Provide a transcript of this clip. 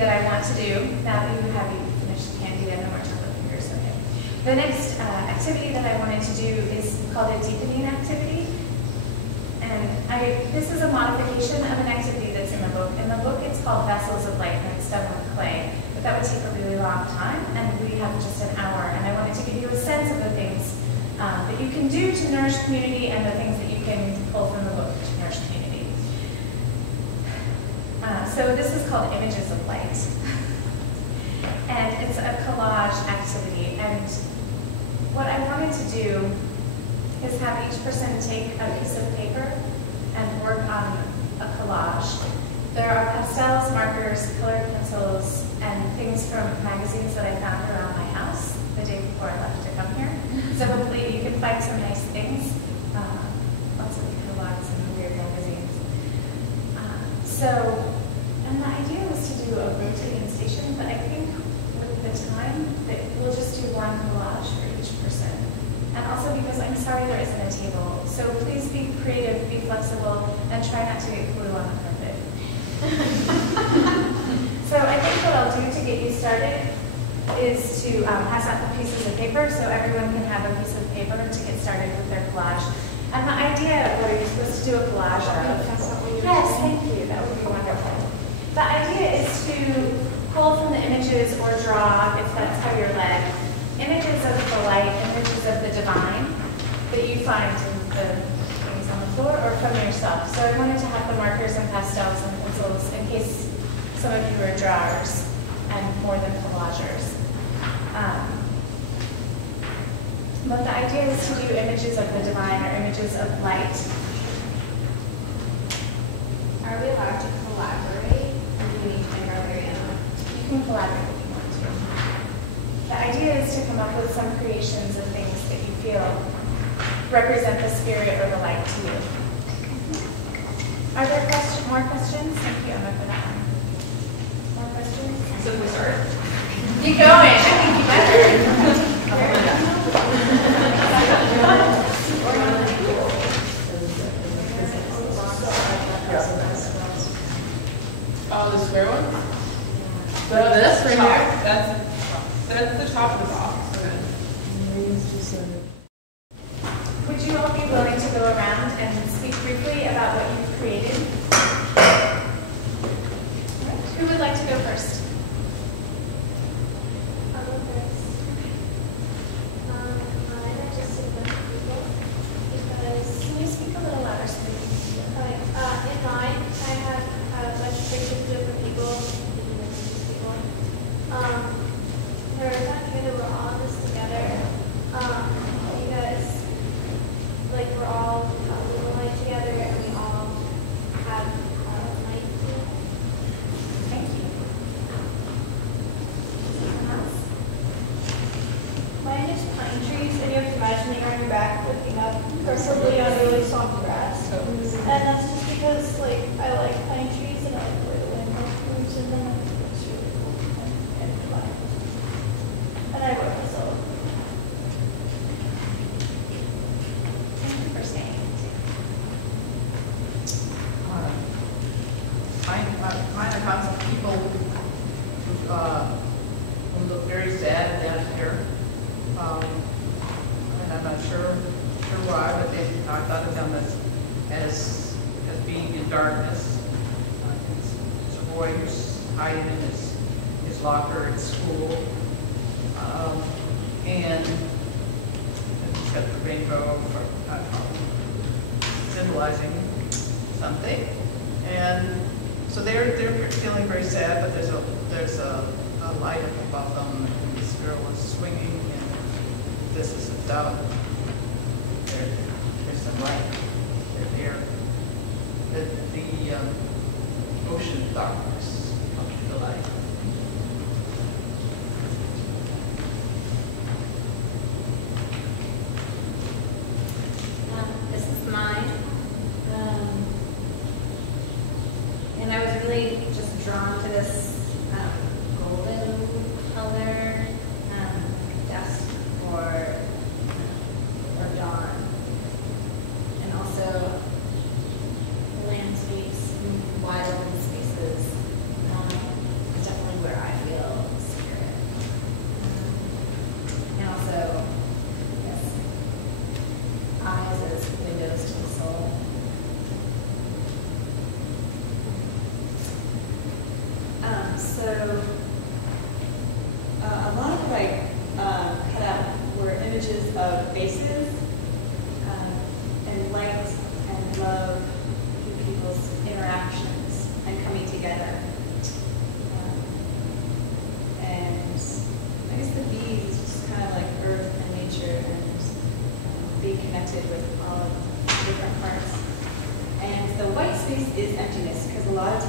that I want to do, now that you have finished candy and no more chocolate fingers, okay. The next activity that I wanted to do is called a deepening activity. And this is a modification of an activity that's in the book. In the book, it's called Vessels of Light, and it's done with clay. But that would take a really long time, and we have just an hour. And I wanted to give you a sense of the things that you can do to nourish community and the things that you can pull from the book to nourish community. So this is called Images of Light. And it's a collage activity. And what I wanted to do is have each person take a piece of paper and work on a collage. There are pastels, markers, colored pencils, and things from magazines that I found around my house the day before I left to come here. So hopefully you can find some nice things. Lots of catalogs and weird magazines. And the idea was to do a rotating station, but I think with the time that we'll just do one collage for each person. And also because I'm sorry there isn't a table. So please be creative, be flexible, and try not to get glue on the carpet. So I think what I'll do to get you started is to pass out the pieces of paper so everyone can have a piece of paper to get started with their collage. And the idea, what are you supposed to do a collage of? Yes, thank you. That would be wonderful. The idea is to pull from the images or draw, if that's how you're led, images of the light, images of the divine that you find in the things on the floor or from yourself. So I wanted to have the markers and pastels and pencils in case some of you are drawers and more than collagers. But the idea is to do images of the divine or images of light. Are we allowed to collaborate? Or do we need to make our very own? You can collaborate if you want to. The idea is to come up with some creations of things that you feel represent the spirit or the light to you. Are there more questions? Thank you, Emma, for that one. More questions? So we start? Keep going. I think you better. Oh, the square one? This right here? That's the top of the box. Okay. Would you all be willing to go around and speak briefly about what you've created? Who would like to go first? I'll go first. Mine are just a bunch of people because Can you speak a little louder so we can see you? in mine I have a bunch of pictures of different people. We're not together, we're all in this together. Because like we're all light together and we all have light too. Thank you. Mine is pine trees, and you have to imagine you're on your back looking up, preferably on really soft grass. And that's just because, like, I like pine trees and I like where the wind moves in them. I think it's really cool and fun. And I wrote this all. Thank you for saying Mine are tons of people who look very sad down here. And I'm not sure why, but I thought of them as being in darkness. It's a boy who's hiding in his locker at school. And he's got the rainbow symbolizing something. And so they're feeling very sad, but there's a light up above them, and this girl is swinging, and this is a dove. There's some light. They're there. The ocean of darkness comes to the light. This is mine. And I was really just drawn to this golden color dusk or dawn. And also landscapes, wide open spaces. It's So a lot of what I cut out were images of faces and light and love through people's interactions and coming together. And I guess the bees is just kind of like earth and nature and being connected with all of the different parts. And the white space is emptiness, because a lot of